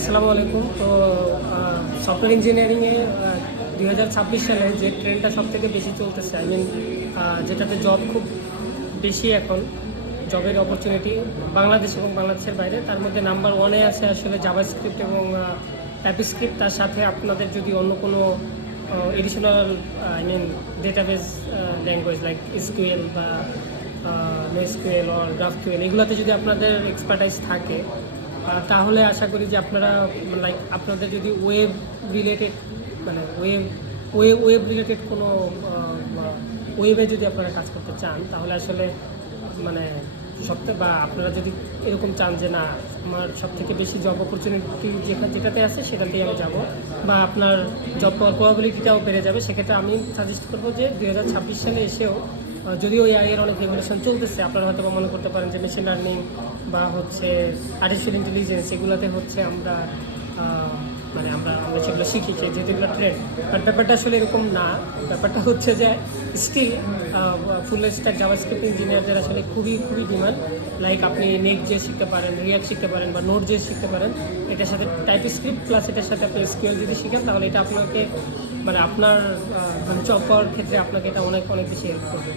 আসসালামু আলাইকুম। তো সফটওয়্যার ইঞ্জিনিয়ারিংয়ে 2026 সালে যে ট্রেন্ডটা সবথেকে বেশি চলতেছে, যেটাতে জব খুব বেশি এখন, জবের অপরচুনিটি বাংলাদেশ এবং বাংলাদেশের বাইরে, তার মধ্যে নাম্বার ওয়ানে আছে আসলে জাভাস্ক্রিপ্ট এবং টাইপস্ক্রিপ্ট। তার সাথে আপনাদের যদি অন্য কোনো additional database language like SQL বা নোএসকিউএল অর গ্রাফকিউএল, এগুলোতে যদি আপনাদের এক্সপার্টাইজ থাকে, তাহলে আশা করি যে আপনারা আপনাদের যদি ওয়েব রিলেটেড মানে ওয়েব রিলেটেড কোনো ওয়েবে যদি আপনারা কাজ করতে চান, তাহলে আসলে মানে বা আপনারা যদি এরকম চান যে না, আমার সবথেকে বেশি জব অপরচুনিটি যেটাতে আছে সেটাতেই আমি যাব, বা আপনার জব পাওয়ার প্রবাবিলিটিটাও বেড়ে যাবে, সেক্ষেত্রে আমি সাজেস্ট করবো যে 2026 সালে এসেও, যদিও এআই এর অনেক রেগুলেশন চলতেছে, আপনারা হয়তো মনে করতে পারেন যে মেশিন লার্নিং বা হচ্ছে আর্টিফিশিয়াল ইন্টেলিজেন্স, এগুলোতে হচ্ছে আমরা আমরা সেগুলো শিখি যেহেতু এগুলো ট্রেন্ড, বাট ব্যাপারটা আসলে এরকম না। ব্যাপারটা হচ্ছে যে স্টিল ফুল স্ট্যাক জাভাস্ক্রিপ্ট ইঞ্জিনিয়ারদের আসলে খুবই খুবই ডিমান্ড। আপনি নেক্সট জে শিখতে পারেন, রিয়াক্ট শিখতে পারেন বা নোড জে শিখতে পারেন, এটার সাথে টাইপস্ক্রিপ্ট প্লাস এটার সাথে আপনি এসকিউএল যদি শিখেন, তাহলে এটা আপনাকে আপনার জব পাওয়ার ক্ষেত্রে আপনাকে এটা অনেক অনেক বেশি হেল্প করবে।